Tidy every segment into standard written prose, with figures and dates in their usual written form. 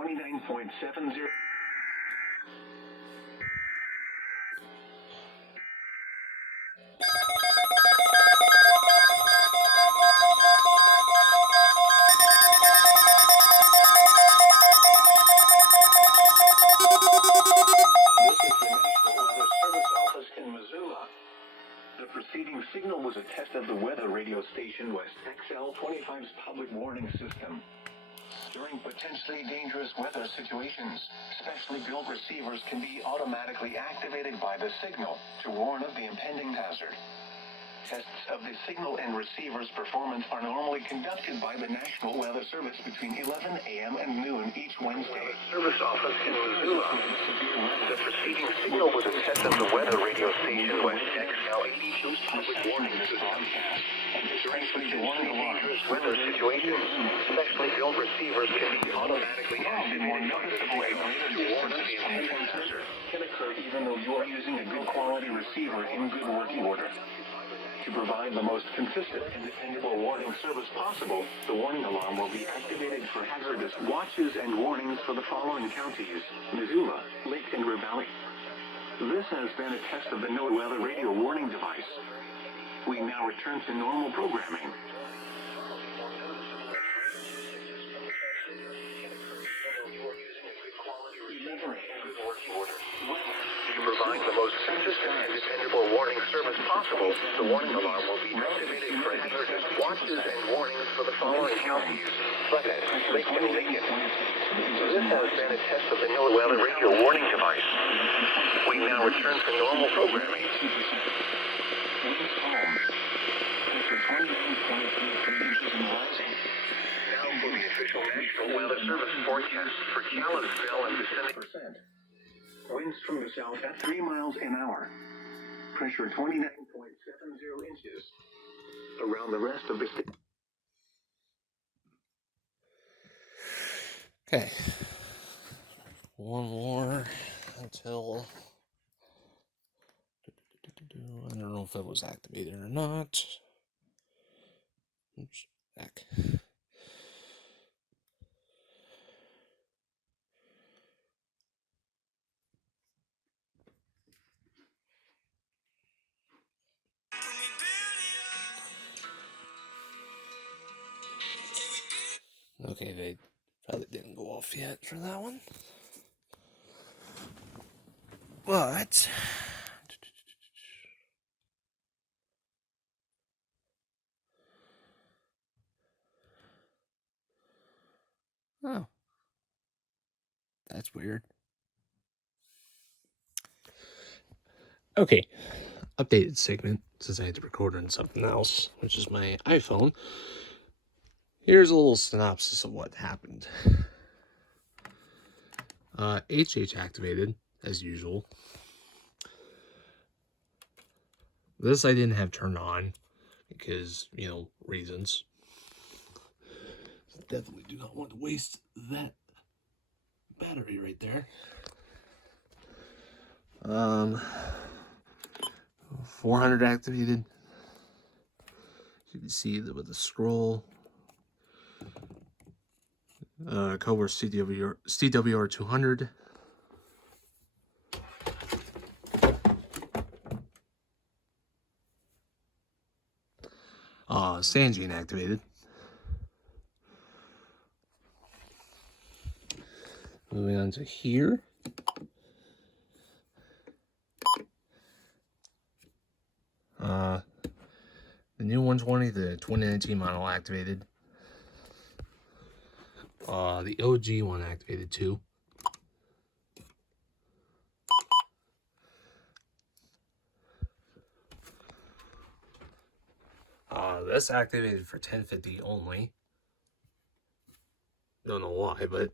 29.70. The preceding signal was a test of the weather radio station West XL25's public warning system. During potentially dangerous weather situations, specially built receivers can be automatically activated by the signal to warn of the impending hazard. Tests of the signal and receiver's performance are normally conducted by the National Weather Service between 11 a.m. and noon each Wednesday. Service office in Missoula. The preceding signal was a test of the weather radio station West XL82's public warning broadcast. And especially the warning alarm weather situations, specially built receivers can be automatically activated more noticeable at greater distances from the transmitter. Can occur even though you are using a good quality receiver in good working order. To provide the most consistent and dependable warning service possible, the warning alarm will be activated for hazardous watches and warnings for the following counties: Missoula, Lake and Ravalli. This has been a test of the NOAA weather radio warning device. We now return to normal programming. To provide the most consistent and dependable warning service possible, the warning alarm will be activated for hazardous watches and warnings for the following counties: Flathead, Lake and Lincoln. This has been a test of the NOAA weather radio warning device. We now return to normal programming. Now for the official National Weather Service forecast for Kalispell and vicinity. Winds from the south at 3 miles an hour. Pressure 29.70 inches. Around the rest of the state. Okay. One more until... I don't know if it was activated or not. Oops, back. Okay, they probably didn't go off yet for that one. But oh, that's weird. Okay, updated segment since I had to record on something else, which is my iPhone. Here's a little synopsis of what happened. HH activated, as usual. This I didn't have turned on because, reasons. Definitely do not want to waste that battery right there. 400 activated. You can see that with the scroll. Cover CWR 200. Sangene activated. Moving on to here. The new 120, the 2019 model activated. The OG one activated too. This activated for 1050 only. Don't know why, but...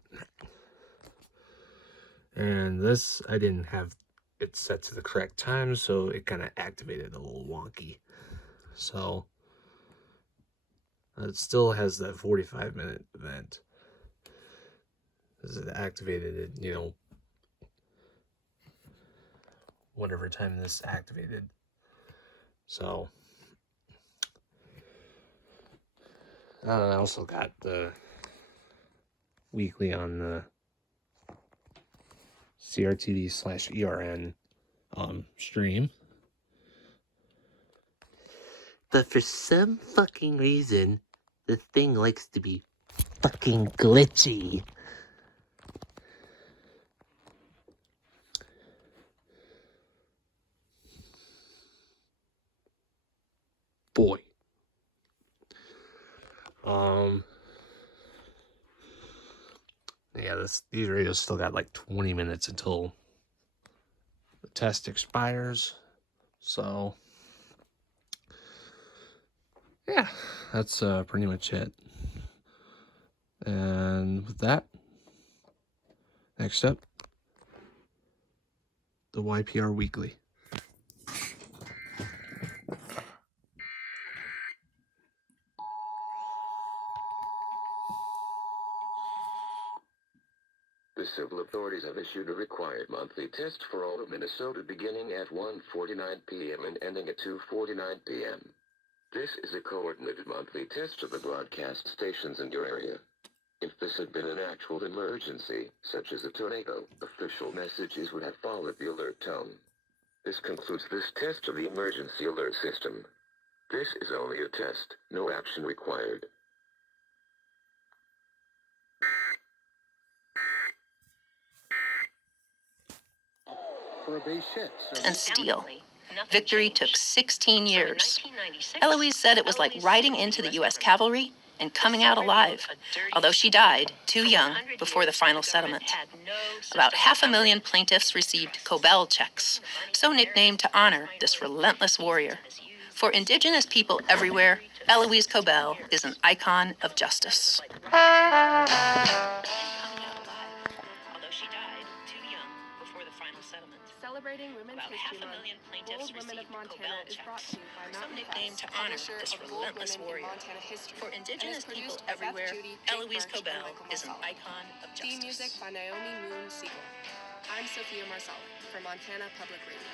And this, I didn't have it set to the correct time, so it kind of activated a little wonky. So, it still has that 45-minute event. Because it activated it, whatever time this activated. So, I also got the weekly on the CRTV/ERN stream. But for some fucking reason, the thing likes to be fucking glitchy. Boy. Yeah, these radios still got like 20 minutes until the test expires. So, yeah, that's pretty much it. And with that, next up, the YPR Weekly. The civil authorities have issued a required monthly test for all of Minnesota beginning at 1:49 p.m. and ending at 2:49 p.m. This is a coordinated monthly test of the broadcast stations in your area. If this had been an actual emergency, such as a tornado, official messages would have followed the alert tone. This concludes this test of the emergency alert system. This is only a test, no action required. For a base hit. And steel. Victory took 16 years. Eloise said it was like riding into the U.S. cavalry and coming out alive, although she died too young before the final settlement. About 500,000 plaintiffs received Cobell checks, so nicknamed to honor this relentless warrior. For Indigenous people everywhere, Eloise Cobell is an icon of justice. Celebrating Women's History Month, Bold Women of Montana is brought to you by Mtpr, publisher of Bold Women in Montana History. For Indigenous people everywhere, Eloise Cobell is an icon of justice. Theme music by Naomi Moon Siegel. I'm Sophia Marsala for Montana Public Radio.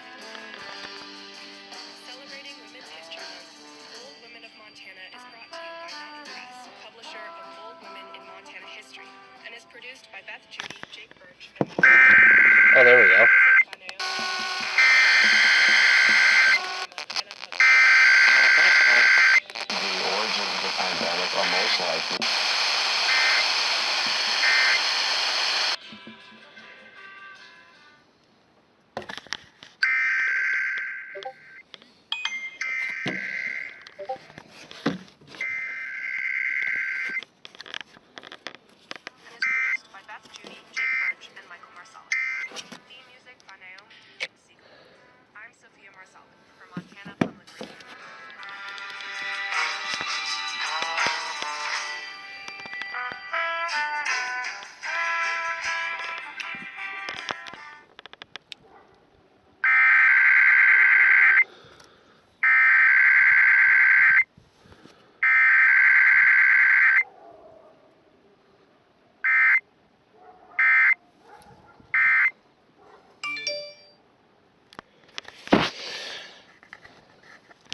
Celebrating Women's History Month, Bold Women of Montana is brought to you by Mtpr, publisher of Bold Women in Montana History, and is produced by Beth Judy, Jake Birch, and Oh, there we go. The origins of the pandemic are most likely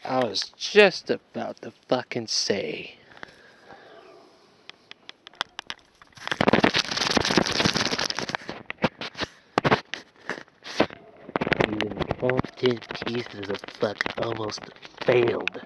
I was just about to fucking say. You fucking pieces of fuck almost failed.